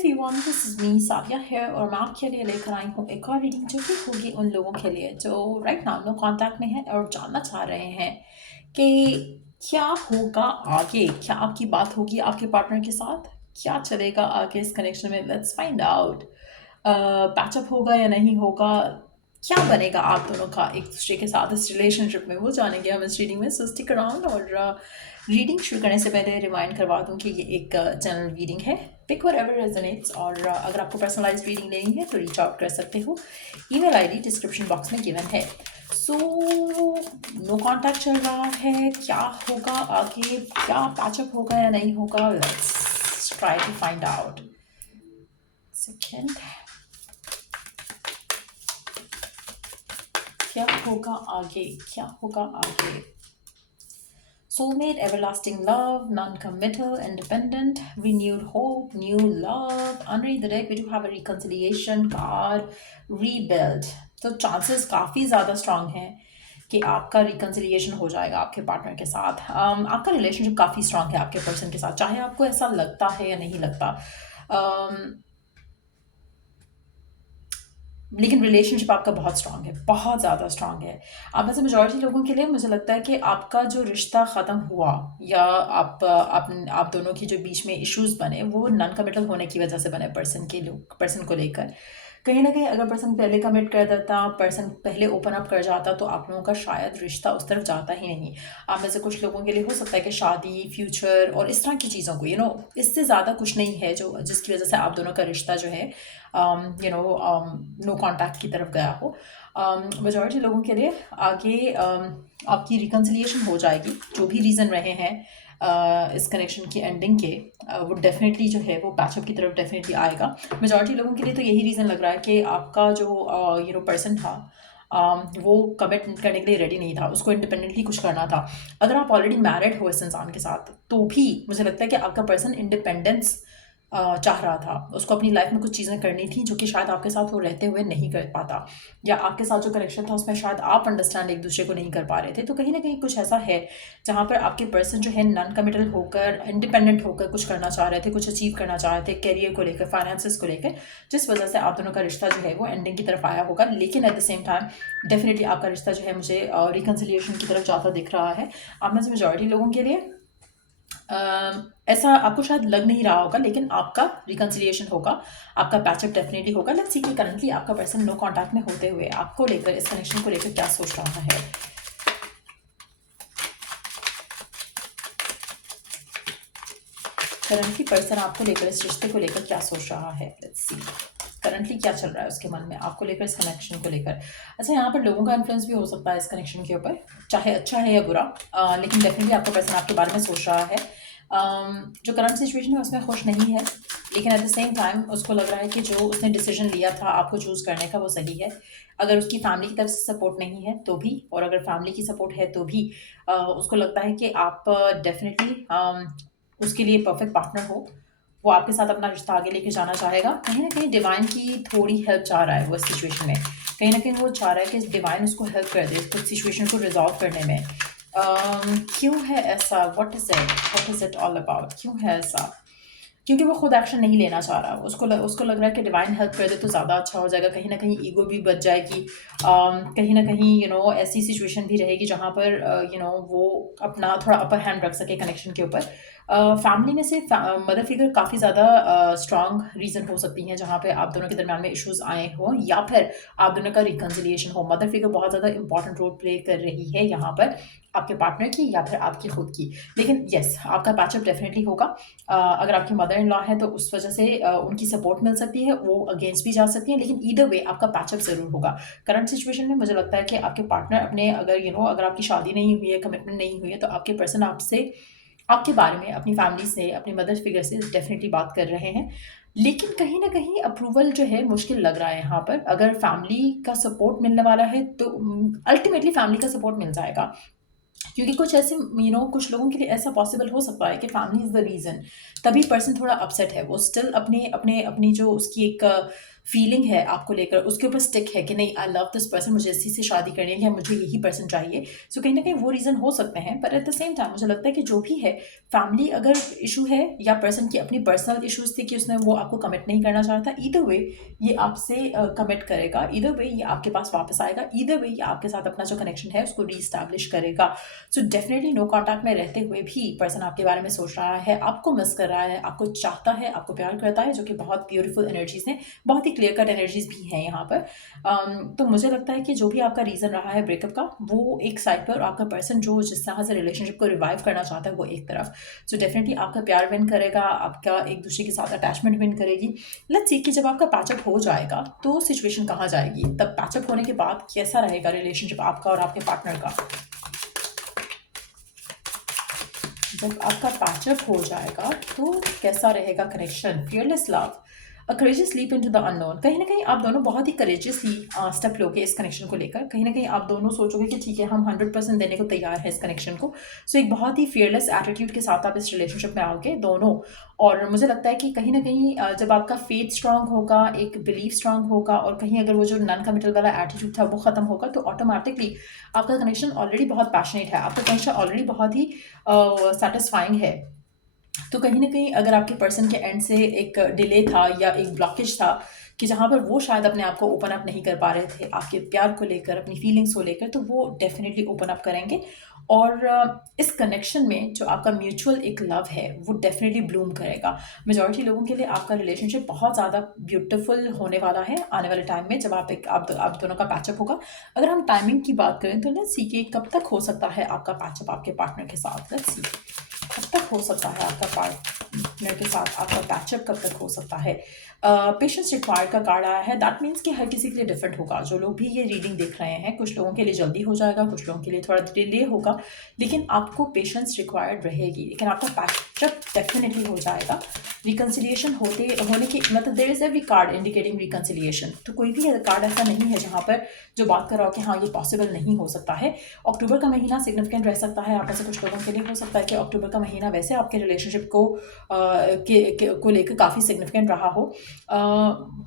Everyone, this is me Sadia है और मैं आपके लिए लेकर आई हूँ एक और रीडिंग जो कि होगी उन लोगों के लिए जो राइट नाउ नो कांटेक्ट में है और जानना चाह रहे हैं कि क्या होगा आगे, क्या आपकी बात होगी आपके पार्टनर के साथ, क्या चलेगा आगे इस कनेक्शन में। लेट्स फाइंड आउट पैचअप होगा या नहीं होगा, क्या बनेगा आप दोनों का एक दूसरे के साथ इस रिलेशनशिप में, वो जानेंगे हम इस रीडिंग में। सो स्टिक अराउंड। और रीडिंग शुरू करने से पहले रिमाइंड करवा दूं कि ये एक जनरल रीडिंग है, पिक व्हाटएवर रेजोनेट्स। और अगर आपको पर्सनलाइज्ड रीडिंग लेनी है तो रीच आउट कर सकते हो। ईमेल आईडी डिस्क्रिप्शन बॉक्स में गिवन है। सो नो कांटेक्ट चल रहा है, क्या होगा आगे, क्या पैचअप होगा या नहीं होगा, let's try to find out. Second, क्या होगा आगे, क्या होगा आगे। Soulmate, everlasting love, non-committal, independent, renewed hope, new love. Underneath the deck, we do have a reconciliation card, rebuild. तो चांसेस काफ़ी ज़्यादा स्ट्रांग हैं कि आपका रिकन्सिलिएशन हो जाएगा आपके पार्टनर के साथ। आपका रिलेशनशिप काफ़ी स्ट्रांग है आपके पर्सन के साथ, चाहे आपको ऐसा लगता है या नहीं लगता। लेकिन रिलेशनशिप आपका बहुत स्ट्रांग है, बहुत ज़्यादा स्ट्रांग है। अब वैसे मेजॉरिटी लोगों के लिए मुझे लगता है कि आपका जो रिश्ता ख़त्म हुआ या आप दोनों की जो बीच में इश्यूज बने वो नॉन कमिटल होने की वजह से बने, पर्सन को लेकर। कहीं ना कहीं अगर पर्सन पहले कमिट कर देता, पर्सन पहले ओपन अप कर जाता, तो आप लोगों का शायद रिश्ता उस तरफ जाता ही नहीं। आप में से कुछ लोगों के लिए हो सकता है कि शादी, फ्यूचर और इस तरह की चीज़ों को इससे ज़्यादा कुछ नहीं है जो जिसकी वजह से आप दोनों का रिश्ता जो है नो कांटेक्ट की तरफ गया हो। मेजॉरिटी लोगों के लिए आगे आपकी रिकन्सिलिएशन हो जाएगी, जो भी रीज़न रहे हैं इस कनेक्शन की एंडिंग के, वो डेफिनेटली जो है वो पैचअप की तरफ डेफिनेटली आएगा। मेजॉरिटी लोगों के लिए तो यही रीज़न लग रहा है कि आपका जो पर्सन था वो कमिट करने के लिए रेडी नहीं था, उसको इंडिपेंडेंटली कुछ करना था। अगर आप ऑलरेडी मैरिड हो इस इंसान के साथ तो भी मुझे लगता है कि आपका पर्सन इंडिपेंडेंस चाह रहा था, उसको अपनी लाइफ में कुछ चीज़ें करनी थी जो कि शायद आपके साथ वो रहते हुए नहीं कर पाता, या आपके साथ जो कनेक्शन था उसमें शायद आप अंडरस्टैंड एक दूसरे को नहीं कर पा रहे थे। तो कहीं ना कहीं कुछ ऐसा है जहाँ पर आपके पर्सन जो है नॉन कमिटल होकर, इंडिपेंडेंट होकर कुछ करना चाह रहे थे, कुछ अचीव करना चाह रहे थे करियर को लेकर, फाइनेंसिस को लेकर, जिस वजह से आप दोनों का रिश्ता जो है वो एंडिंग की तरफ आया होगा। लेकिन at the same time definitely आपका रिश्ता जो है मुझे रिकन्सिलिएशन की तरफ जाता दिख रहा है। आप में से मेजॉरिटी लोगों के लिए ऐसा आपको शायद लग नहीं रहा होगा, लेकिन आपका रिकन्सिलिएशन होगा, आपका पैचअप डेफिनेटली होगा। लेट्स सी कि करंटली आपका पर्सन नो कांटेक्ट में होते हुए आपको लेकर, इस कनेक्शन को लेकर क्या सोच रहा है। करंटली पर्सन आपको लेकर, इस रिश्ते को लेकर क्या सोच रहा है। लेट्स सी करंटली क्या चल रहा है उसके मन में आपको लेकर, इस कनेक्शन को लेकर। अच्छा, यहाँ पर लोगों का इन्फ्लुएंस भी हो सकता है इस कनेक्शन के ऊपर, चाहे अच्छा है या बुरा, लेकिन डेफिनेटली आपका पर्सन आपके बारे में सोच रहा है। जो करंट सिचुएशन है उसमें खुश नहीं है, लेकिन एट द सेम टाइम उसको लग रहा है कि जो उसने डिसीजन लिया था आपको चूज़ करने का वो सही है। अगर उसकी फैमिली की तरफ से सपोर्ट नहीं है तो भी, और अगर फैमिली की सपोर्ट है तो भी उसको लगता है कि आप डेफिनेटली उसके लिए परफेक्ट पार्टनर हो। वो आपके साथ अपना रिश्ता आगे लेके जाना चाहेगा। कहीं ना कहीं डिवाइन की थोड़ी हेल्प चाह रहा है वो इस सिचुएशन में। कहीं ना कहीं वो चाह रहा है कि डिवाइन उसको हेल्प कर दे कुछ सिचुएशन को रिजॉल्व करने में। क्यों है ऐसा, what is it all about, क्यों है ऐसा? क्योंकि वो खुद एक्शन नहीं लेना चाह रहा, उसको लग रहा है कि डिवाइन हेल्प कर दे तो ज़्यादा अच्छा हो जाएगा। कहीं ना कहीं ईगो भी बच जाएगी, कहीं ना कहीं ऐसी सिचुएशन भी रहेगी जहाँ पर वो अपना थोड़ा अपर हैंड रख सके कनेक्शन के ऊपर। फैमिली में से मदर फिगर काफ़ी ज़्यादा स्ट्रांग रीज़न हो सकती हैं जहाँ पे आप दोनों के दरमियान में इश्यूज आए हों, या फिर आप दोनों का रिकन्सिलिएशन हो। मदर फिगर बहुत ज़्यादा इंपॉर्टेंट रोल प्ले कर रही है यहाँ पर, आपके पार्टनर की या फिर आपकी खुद की। लेकिन येस, आपका पैचअप डेफिनेटली होगा। अगर आपकी मदर इन लॉ है तो उस वजह से उनकी सपोर्ट मिल सकती है, वो अगेंस्ट भी जा सकती है, लेकिन ईदर वे आपका पैचअप ज़रूर होगा। करंट सिचुएशन में मुझे लगता है कि आपके पार्टनर अपने, अगर आपकी शादी नहीं हुई है, कमिटमेंट नहीं हुई है, तो आपके पर्सन आपसे, आपके बारे में, अपनी फैमिली से, अपनी मदर फिगर से डेफिनेटली बात कर रहे हैं। लेकिन कहीं ना कहीं अप्रूवल जो है मुश्किल लग रहा है यहाँ पर। अगर फैमिली का सपोर्ट मिलने वाला है तो अल्टीमेटली फैमिली का सपोर्ट मिल जाएगा, क्योंकि कुछ ऐसे कुछ लोगों के लिए ऐसा पॉसिबल हो सकता है कि फैमिली इज़ द रीज़न, तभी पर्सन थोड़ा अपसेट है। वो स्टिल अपने अपने अपनी जो उसकी एक फीलिंग है आपको लेकर, उसके ऊपर स्टिक है कि नहीं आई लव दिस पर्सन, मुझे इसी से शादी करनी है या मुझे यही पर्सन चाहिए। सो कहीं ना कहीं वो रीज़न हो सकते हैं, पर एट द सेम टाइम मुझे लगता है कि जो भी है, फैमिली अगर इशू है या पर्सन की अपनी पर्सनल इशूज़ थी कि उसने वो आपको कमिट नहीं करना चाहता, ईदर वे ये आपसे कमिट करेगा, ईदर वे ये आपके पास वापस आएगा, ईदर वे ये आपके साथ अपना जो कनेक्शन है उसको रीस्टैब्लिश करेगा। सो डेफिनेटली नो कॉन्टैक्ट में रहते हुए भी पर्सन आपके बारे में सोच रहा है, आपको मिस कर रहा है, आपको चाहता है, आपको प्यार करता है, जो कि बहुत ब्यूटीफुल एनर्जीज हैं, बहुत ही क्लियर कट एनर्जीज भी हैं यहाँ पर। तो मुझे लगता है कि जो भी आपका रीज़न रहा है ब्रेकअप का, वो एक साइड पर, और आपका पर्सन जो जिस तरह से रिलेशनशिप को रिवाइव करना चाहता है वो एक तरफ। सो डेफिनेटली आपका प्यार विन करेगा, आपका एक दूसरे के साथ अटैचमेंट विन करेगी। लेट्स सी कि जब आपका पैचअप हो जाएगा तो सिचुएशन कहाँ जाएगी, तब पैचअप होने के बाद कैसा रहेगा रिलेशनशिप आपका और आपके पार्टनर का। जब आपका पैचअप हो जाएगा तो कैसा रहेगा connection. Fearless love, a courageous leap into the unknown. कहीं ना कहीं आप दोनों बहुत ही करेजियसली स्टेप लोगे इस कनेक्शन को लेकर। कहीं ना कहीं आप दोनों सोचोगे कि ठीक है, हम 100% देने को तैयार हैं इस कनेक्शन को। सो एक बहुत ही फियरलेस एटीट्यूड के साथ आप इस रिलेशनशिप में आओगे दोनों। और मुझे लगता है कि कहीं ना कहीं जब आपका फेथ स्ट्रांग होगा, एक बिलीव स्ट्रांग होगा, और कहीं अगर वो जो नॉन कमिटल वाला एटीट्यूड था वो खत्म होगा, तो ऑटोमेटिकली आपका कनेक्शन ऑलरेडी बहुत पैशनेट है, आपका कनेक्शन ऑलरेडी बहुत ही सेटिस्फाइंग है। तो कहीं ना कहीं अगर आपके पर्सन के एंड से एक डिले था या एक ब्लॉकेज था कि जहाँ पर वो शायद अपने आप को ओपन अप नहीं कर पा रहे थे आपके प्यार को लेकर, अपनी फीलिंग्स को लेकर, तो वो डेफिनेटली ओपन अप करेंगे। और इस कनेक्शन में जो आपका म्यूचुअल एक लव है वो डेफिनेटली ब्लूम करेगा। मेजॉरिटी लोगों के लिए आपका रिलेशनशिप बहुत ज़्यादा ब्यूटीफुल होने वाला है आने वाले टाइम में, जब आप दोनों का पैचअप होगा। अगर हम टाइमिंग की बात करें तो लेट्स सी कि कब तक हो सकता है आपका पैचअप आपके पार्टनर के साथ। लेट्स सी कब तक हो सकता है आपका पार्टनर के साथ आपका पैचअप, कब तक हो सकता है। पेशेंस रिक्वायर्ड का कार्ड आया है। दैट मीन्स कि हर किसी के लिए डिफरेंट होगा। जो लोग भी ये रीडिंग देख रहे हैं, कुछ लोगों के लिए जल्दी हो जाएगा, कुछ लोगों के लिए थोड़ा डिले होगा, लेकिन आपको पेशेंस रिक्वायर्ड रहेगी। लेकिन आपका पैचअप डेफिनेटली हो जाएगा। रिकन्सिलिएशन होने की मतलब there is every card indicating reconciliation. तो कोई भी कार्ड ऐसा नहीं है जहाँ पर जो बात कर रहा हो कि हाँ ये पॉसिबल नहीं हो सकता है। अक्टूबर का महीना सिग्निफिकेंट रह सकता है। आप में से कुछ लोगों के लिए हो सकता है कि अक्टूबर का महीना वैसे आपके रिलेशनशिप को लेकर काफ़ी सिग्निफिकेंट रहा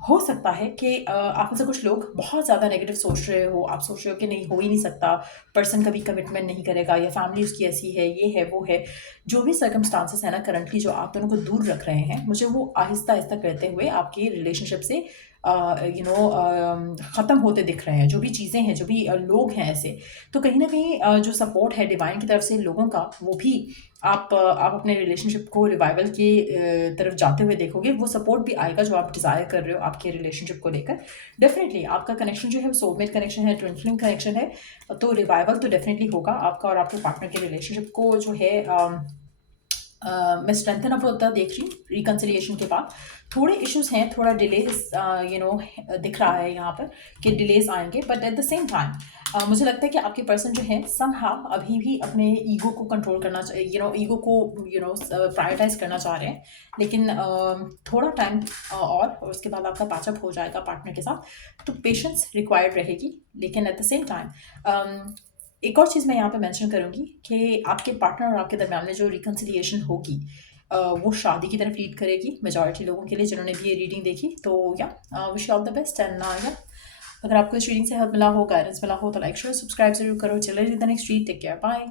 हो सकता है कि आप में से कुछ लोग बहुत ज़्यादा नेगेटिव सोच रहे हो। आप सोच रहे हो कि नहीं, हो ही नहीं सकता, पर्सन कभी कमिटमेंट नहीं करेगा, या फैमिली उसकी ऐसी है, ये है वो है। जो भी सर्कमस्टांसेस है ना करंटली जो आप दोनों को दूर रख रहे हैं, मुझे वो आहिस्ता आहिस्ता करते हुए आपकी रिलेशनशिप से ख़त्म होते दिख रहे हैं। जो भी चीज़ें हैं, जो भी लोग हैं ऐसे, तो कहीं ना कहीं जो सपोर्ट है डिवाइन की तरफ से लोगों का, वो भी आप अपने रिलेशनशिप को रिवाइवल की तरफ जाते हुए देखोगे। वो सपोर्ट भी आएगा जो आप डिज़ायर कर रहे हो आपके रिलेशनशिप को लेकर। डेफिनेटली आपका कनेक्शन जो है वो सोलमेट कनेक्शन है, ट्विन फ्लेम कनेक्शन है। तो रिवाइवल तो डेफिनेटली होगा आपका और आपके पार्टनर के रिलेशनशिप को जो है। मैं स्ट्रेंथन अप होता देख रही हूँ रिकन्सिलिएशन के बाद। थोड़े इश्यूज हैं, थोड़ा डिलेज दिख रहा है यहाँ पर कि डिलेज आएंगे, but at the same time मुझे लगता है कि आपके पर्सन जो है समहाउ अभी भी अपने ईगो को कंट्रोल करना, ईगो को प्रायोरिटाइज करना चाह रहे हैं। लेकिन थोड़ा टाइम और उसके बाद आपका पैचअप हो जाएगा पार्टनर के साथ। तो पेशेंस रिक्वायर्ड रहेगी, लेकिन एट द सेम टाइम एक और चीज़ मैं यहाँ पे मेंशन करूँगी कि आपके पार्टनर और आपके दरम्यान में जो रिकन्सिलिएशन होगी वो शादी की तरफ लीड करेगी मेजॉरिटी लोगों के लिए जिन्होंने भी ये रीडिंग देखी। तो या wish you all the best. And या अगर आपको इस रीडिंग से हेल्प मिला हो, गाइडेंस मिला हो, तो लाइक शेयर सब्सक्राइब जरूर करो। चलिए the next read, take care, bye.